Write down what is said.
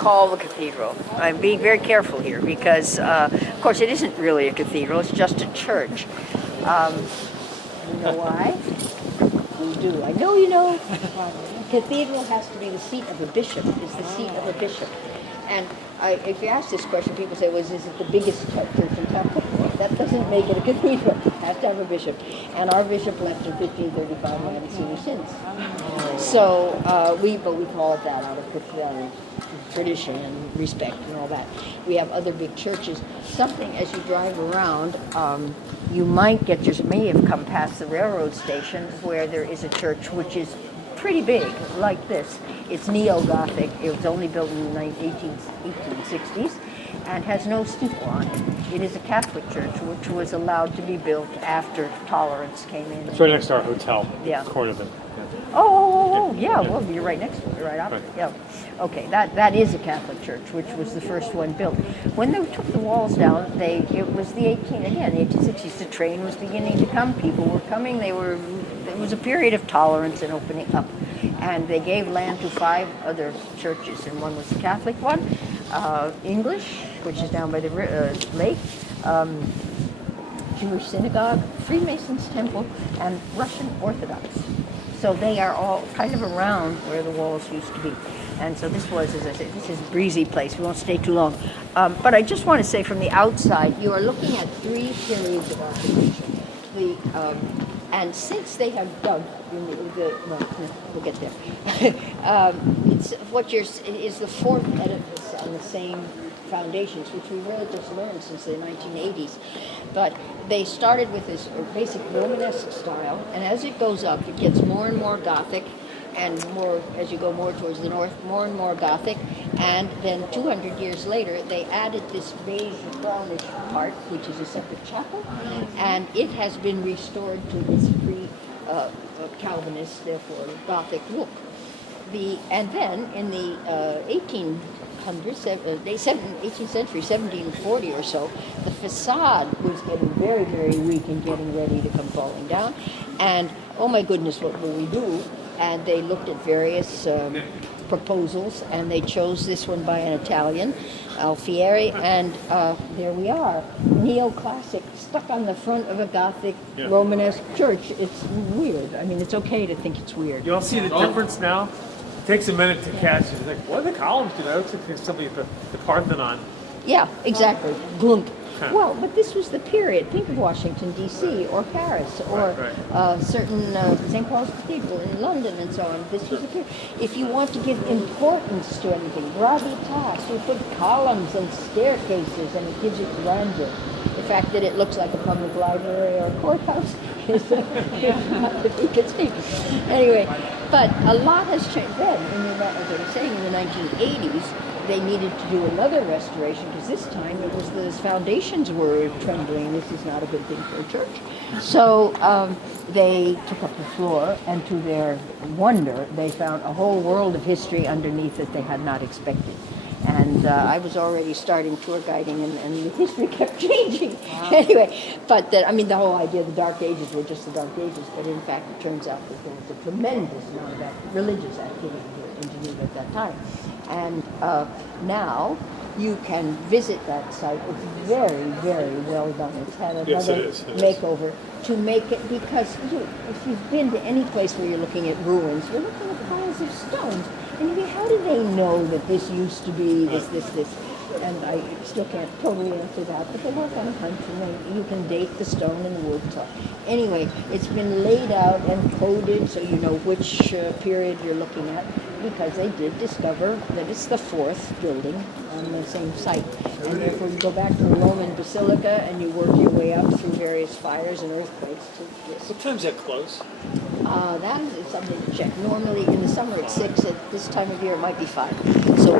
call the cathedral. I'm being very careful here because, of course, it isn't really a cathedral. It's just a church. You know why? We do. I know you know. Cathedral has to be the seat of a bishop. It's the seat of a bishop. And if you ask this question, people say, well, is it the biggest church in town? That doesn't make it a cathedral. You have to have a bishop. And our bishop left in 1535, and we haven't seen her since. So we call it that out of tradition and respect and all that. We have other big churches. Something, as you drive around, you might may have come past the railroad station where there is a church which is pretty big, like this. It's neo-Gothic. It was only built in the 1860s and has no steeple on it. It is a Catholic church which was allowed to be built after tolerance came in. It's right next to our hotel. Yeah. Corner of it. Yeah. Well, you're right next to it, right opposite. Right. Yeah. Okay, that is a Catholic church, which was the first one built. When they took the walls down, it was the 1860s. The train was beginning to come. People were coming. There was a period of tolerance and opening up, and they gave land to 5 other churches, and one was the Catholic one, English, which is down by the lake. Jewish synagogue, Freemasons temple, and Russian Orthodox. So they are all kind of around where the walls used to be. And so this was, as I said, this is a breezy place. We won't stay too long. But I just want to say from the outside, you are looking at 3 periods of architecture. And since they have dug, we'll get there. It's is the 4th edifice on the same foundations, which we really just learned since the 1980s. But they started with this basic Romanesque style, and as it goes up, it gets more and more Gothic, and more, as you go more towards the north, more and more Gothic. And then 200 years later, they added this beige brownish part, which is a separate chapel, and it has been restored to its pre-Calvinist, therefore Gothic look. And then in the 1800s, 18th century, 1740 or so, the facade was getting very, very weak and getting ready to come falling down. And oh my goodness, what will we do? And they looked at various proposals, and they chose this one by an Italian, Alfieri, and there we are, neoclassic, stuck on the front of a Gothic Romanesque church. It's weird. I mean, it's okay to think it's weird. You all see the difference now? It takes a minute to catch it. It's like, what are the columns do? That looks like somebody at the Parthenon. Yeah, exactly. Glunk. Well, but this was the period. Think of Washington, D.C., or Paris, or certain St. Paul's Cathedral in London, and so on. This was the period. If you want to give importance to anything, gravitas, you put columns and staircases, and it gives it grandeur. The fact that it looks like a public library or a courthouse is not that you can speak. Anyway, but a lot has changed then. As I was saying, in the 1980s, they needed to do another restoration because this time it was the foundations were trembling. This is not a good thing for a church. So they took up the floor, and to their wonder, they found a whole world of history underneath that they had not expected. And I was already starting tour guiding, and the history kept changing. Wow. Anyway, but the whole idea of the Dark Ages were just the Dark Ages, but in fact it turns out that there was a tremendous amount of religious activity here in Geneva at that time. And now you can visit that site. It's very, very well done. It's had another makeover to make it, because if you've been to any place where you're looking at ruins, you're looking at piles of stones. And you think, how do they know that this used to be this? And I still can't totally answer that, but they work on a hunch, and you can date the stone and the wood. So anyway, it's been laid out and coded so you know which period you're looking at, because they did discover that it's the 4th building on the same site. And therefore you go back to the Roman Basilica and you work your way up through various fires and earthquakes to this. What time's that close? That is something to check. Normally in the summer it's 6. At this time of year it might be 5. So